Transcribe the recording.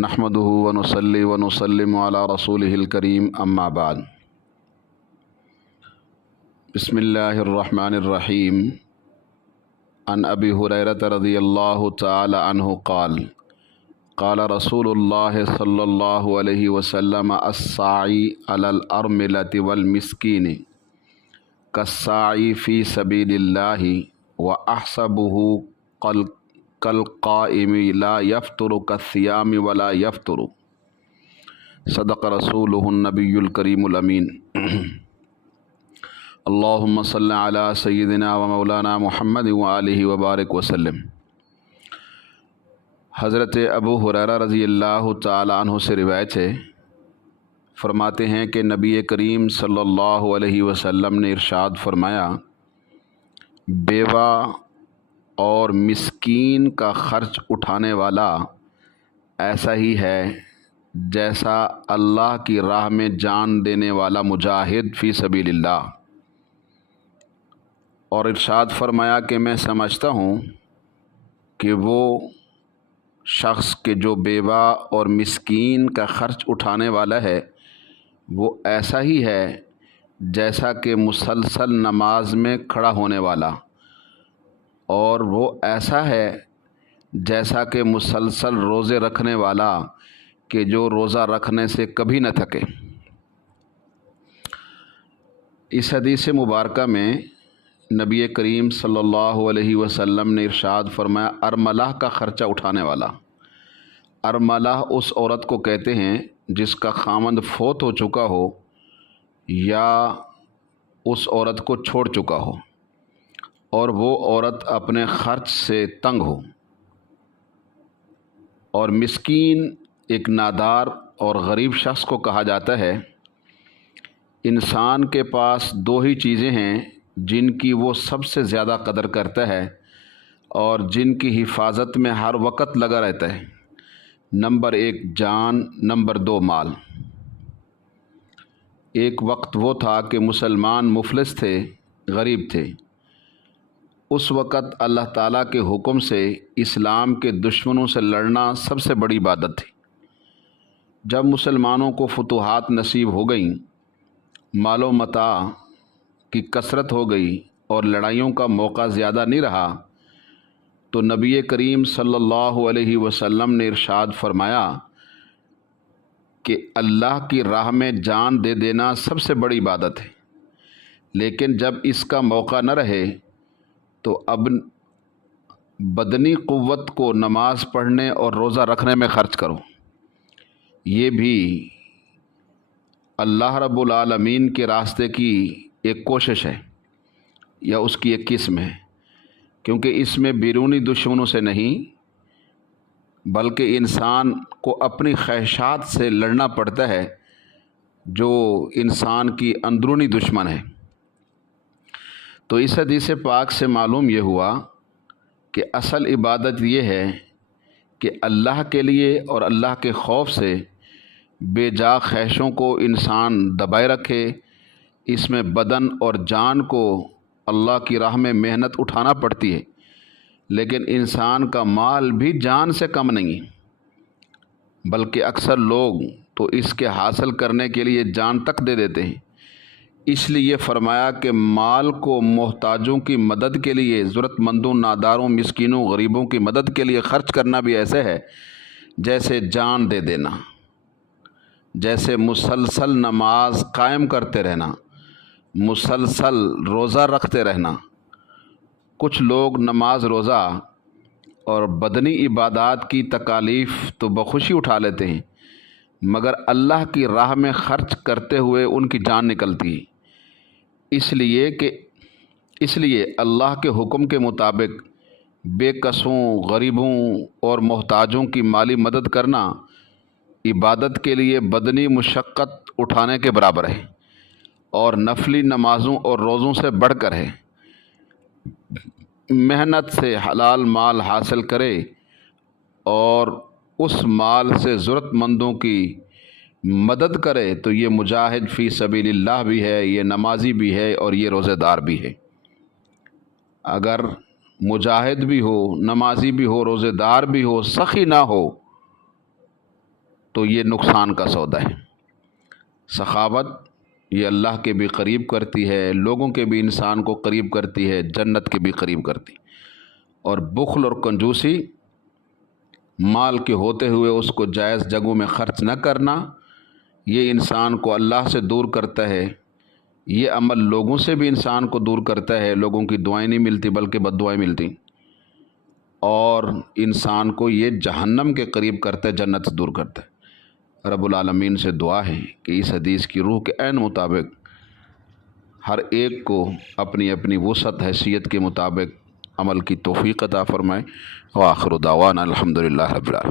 नहमदुहु व नुसल्ली व नुसल्लिमु अला रसूलिहिल करीम अम्मा बाद। बिस्मिल्लाहिर्रहमानिर्रहीम। अन अबी हुरैरत रज़ियल्लाहु तआला अन्हु क़ाल क़ाल रसूलुल्लाह सल्लल्लाहु अलैहि वसल्लम अस्साई अलल अर्मिलति वल मिस्कीन कस्साई फ़ी सबीलिल्लाहि व अहसबुहु कल क़ाइमि ला यफ़्तुरु कस्सियामि वला यफ़्तुरु। सदक़ रसूलुहुन नबियुल करीमुल अमीन। अल्लाहुम्मा सल्लि अला सय्यिदिना व मौलाना मुहम्मद व आलिहि व बारिक वसल्लम। हज़रत अबू हुरैरा रज़ियल्लाहु तआला अन्हु से रिवायत है, फरमाते हैं कि नबी करीम सल्लल्लाहु अलैहि वसल्लम ने इरशाद फरमाया, बेवा और मिस्कीन का खर्च उठाने वाला ऐसा ही है जैसा अल्लाह की राह में जान देने वाला मुजाहिद फ़ी सबीलिल्लाह। और इरशाद फरमाया कि मैं समझता हूँ कि वो शख्स के जो बेवा और मिस्कीन का खर्च उठाने वाला है वो ऐसा ही है जैसा कि मुसलसल नमाज में खड़ा होने वाला, और वो ऐसा है जैसा कि मुसलसल रोज़े रखने वाला कि जो रोज़ा रखने से कभी न थके। इस हदीस मुबारका में नबी करीम सल्लल्लाहु अलैहि वसल्लम ने इरशाद फरमाया, अरमलाह का ख़र्चा उठाने वाला। अरमलाह उस औरत को कहते हैं जिसका खामंद फौत हो चुका हो या उस औरत को छोड़ चुका हो और वो औरत अपने ख़र्च से तंग हो। और मिस्कीन एक नादार और गरीब शख्स को कहा जाता है। इंसान के पास दो ही चीज़ें हैं जिनकी वो सबसे ज़्यादा कदर करता है और जिनकी हिफाजत में हर वक्त लगा रहता है। नंबर एक जान, नंबर दो माल। एक वक्त वो था कि मुसलमान मुफलिस थे, गरीब थे। उस वक़्त अल्लाह ताला के हुक्म से इस्लाम के दुश्मनों से लड़ना सबसे बड़ी इबादत थी। जब मुसलमानों को फुतूहात नसीब हो गईं, मालो मता की कसरत हो गई और लड़ाइयों का मौका ज़्यादा नहीं रहा, तो नबी करीम सल्लल्लाहु अलैहि वसल्लम ने इरशाद फरमाया कि अल्लाह की राह में जान दे देना सबसे बड़ी इबादत है। लेकिन जब इसका मौका न रहे तो अब बदनी क़ुव्वत को नमाज पढ़ने और रोज़ा रखने में ख़र्च करो। ये भी अल्लाह रब्बुल आलमीन के रास्ते की एक कोशिश है या उसकी एक किस्म है, क्योंकि इसमें बैरूनी दुश्मनों से नहीं बल्कि इंसान को अपनी ख्वाहिशात से लड़ना पड़ता है जो इंसान की अंदरूनी दुश्मन है। तो इस हदीस पाक से मालूम ये हुआ कि असल इबादत ये है कि अल्लाह के लिए और अल्लाह के खौफ से बेजा ख्वाहिशों को इंसान दबाए रखे। इसमें बदन और जान को अल्लाह की राह में मेहनत उठाना पड़ती है, लेकिन इंसान का माल भी जान से कम नहीं, बल्कि अक्सर लोग तो इसके हासिल करने के लिए जान तक दे देते हैं। इसलिए फरमाया कि माल को मोहताजों की मदद के लिए, ज़रूरतमंदों, नादारों, मिस्कीनों, गरीबों की मदद के लिए ख़र्च करना भी ऐसे है जैसे जान दे देना, जैसे मुसलसल नमाज कायम करते रहना, मुसलसल रोज़ा रखते रहना। कुछ लोग नमाज, रोज़ा और बदनी इबादात की तकालीफ़ तो बखुशी उठा लेते हैं, मगर अल्लाह की राह में ख़र्च करते हुए उनकी जान निकलती है। इसलिए अल्लाह के हुक्म के मुताबिक बेकसों, गरीबों और मोहताजों की माली मदद करना इबादत के लिए बदनी मुशक्क़त उठाने के बराबर है और नफली नमाज़ों और रोज़ों से बढ़कर है। मेहनत से हलाल माल हासिल करे और उस माल से ज़रूरतमंदों की मदद करे तो ये मुजाहिद फ़ी सबीलिल्लाह भी है, ये नमाजी भी है और ये रोज़ेदार भी है। अगर मुजाहिद भी हो, नमाजी भी हो, रोज़ेदार भी हो, सखी ना हो تو یہ نقصان کا سودا ہے۔ سخاوت یہ اللہ کے بھی قریب کرتی ہے، لوگوں کے بھی انسان کو قریب کرتی ہے، جنت کے بھی قریب کرتی۔ اور بخل اور کنجوسی، مال کے ہوتے ہوئے اس کو جائز جگہوں میں خرچ نہ کرنا، یہ انسان کو اللہ سے دور کرتا ہے۔ یہ عمل لوگوں سے بھی انسان کو دور کرتا ہے، لوگوں کی دعائیں نہیں ملتی بلکہ بد دعائیں ملتی، اور انسان کو یہ جہنم کے قریب کرتا ہے، جنت سے دور کرتا ہے۔ رب العالمین سے دعا ہے کہ اس حدیث کی روح کے عین مطابق ہر ایک کو اپنی اپنی وسعت حیثیت کے مطابق عمل کی توفیق عطا فرمائے۔ وآخر دعوانا الحمدللہ رب العالمین۔